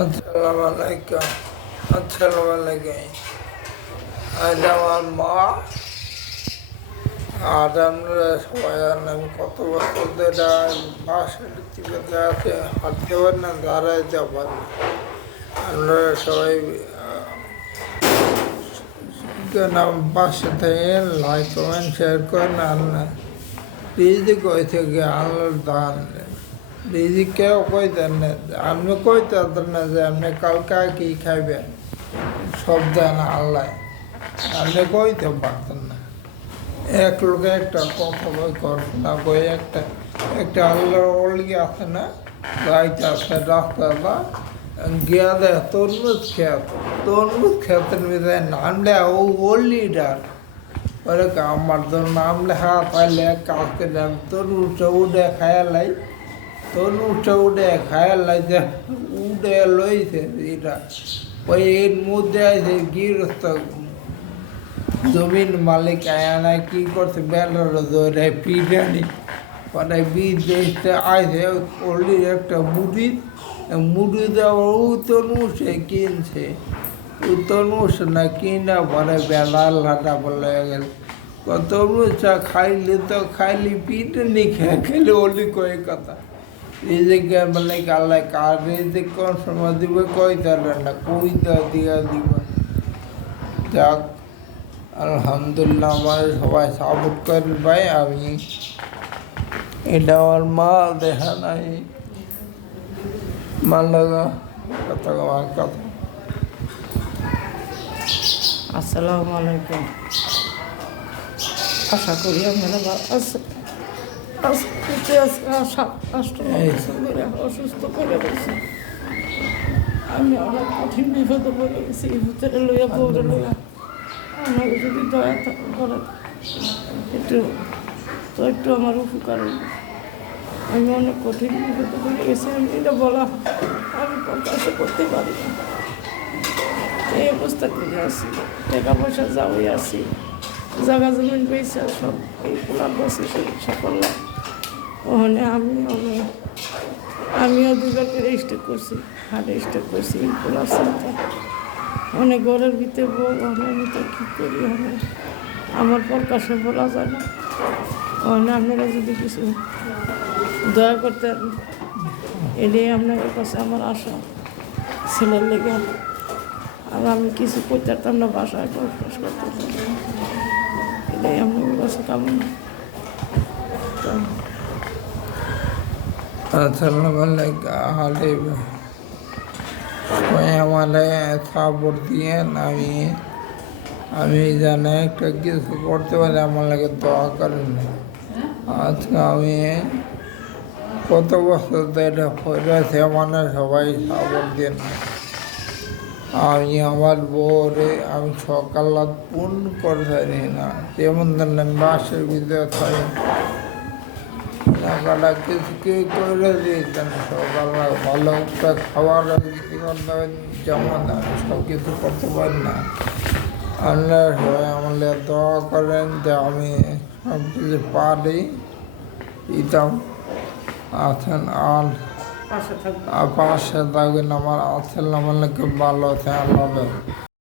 আসসালামু আলাইকুম। আসসালামু আলাইকুম। আজ আমার মা আর আমরা সবাই জানেন আমি কত বছর ধরে বাসের থেকে আছে, হাঁটতে পারি না, দাঁড়াইতে পারি না। আমরা সবাই বাসে থেকে লাইক কমেন্ট শেয়ার করেন। আল্লাহ রিজিক কই থেকে আল্লাহর দান। রিজিক কেউ কইতেন না, আপনি কইতেন না যে আপনি কালকে কি খাইবেন, সব দেন আল্লাহ, আপনি কইতে পারতেন না। এক লোকে একটা কথা বই কল্পনা বই একটা একটা আল্লাহর অলি আছে না, যাইতে আছে রাস্তাটা গিয়া দেয় তরমুজ খেতের ভিতরে নামলে ও অলিটার পরে আমার তোর নাম লেখা পাইলে কাউকে তরমুজটা উঠে খায়ালাই, তরমুজটা উঠে খায়ালাই যে উঠে লইছে এটা ওই এর মধ্যে আছে গৃহস্থ জমির মালিক আয়ানায় কি করছে বেলার ধরে পিটানি মানে বীজ দেখতে আইছে অলির একটা মুড়ি দেওয়া ও তরমুজে কিনছে, ও তরমুজ না কিনা পরে বেলা লাটা বলে গেল তরমুজটা খাইলে তো খাইলি পিটানি খেলে অলি কয়ে কথা রিজিকে বলে আল্লাহ কার রিজিক কোন সময় দিবে কইতে পারবেন না, কইতা দিয়া দিবে। যাক আলহামদুলিল্লাহ আমার সবাই সাপোর্ট করেন ভাই। আমি এটা আমার মা দেখা নাই মাল্লা কথা আমার কথা। আসসালামু আলাইকুম। আশা করি আপনারা ভালো আছেন। অসুস্থ করে গেছি, আমি অনেক কঠিন বিপদে পড়ে গেছি। ভিতরে লইয়া বউরে লইয়া আমাকে যদি দয়া করেন একটু আমার উপকার হইল। আমি অনেক কঠিন বিপদে পড়ে গেছি, আমি এটা বলা আমি প্রকাশ করতে পারি না। এই অবস্থা করে আসি, টাকা পয়সা যাওয়াই আসি, জায়গা জমিন পেয়েছে সব এই পোলার বসে চিকিৎসা করলাম। ওখানে আমিও দুবার করে স্টেক করছি, হার্টে স্টেক করছি, পোলার চিন্তা অনেক ঘরের ভিতরে বউ, আমি তো কী করি আমার প্রকাশে বলা যায় না। ওখানে আপনারা যদি কিছু দয়া করতেন, এটাই আপনাদের কাছে আমার আশা ছেলের লেগে। আর আমি কিছু করতে পারতাম না, বাসায় প্রকাশ করতে এটাই আপনাদের কাছে কামনা। আসসালামু আলাইকুম। আমার সাপোর্ট দিয়ে আমি জানি একটা কিছু করতে পারি, আমার লাগে দোয়া করেন। আজকে আমি কত বছর ধরে হয়েছে মানে সবাই সাপোর্ট দিয়ে। আমি আমার বউরে আমি সকাল রাত পূর্ণ করে থাকি না, যেমন ধরনের বাসের ভিতরে থাকি টাকাটা কিছু কেউ করে দিয়েছেন। সকালবেলা ভালো একটা খাবার যেমন আমি সব কিছু করতে পারি না। আল্লাহ সবাই আমাদের দোয়া করেন যে আমি সব কিছু পারি দিতাম। আছেন আর পাশে থাকবেন আমার। আসসালামু আলাইকুম। ভালো আছেন আল্লাহ।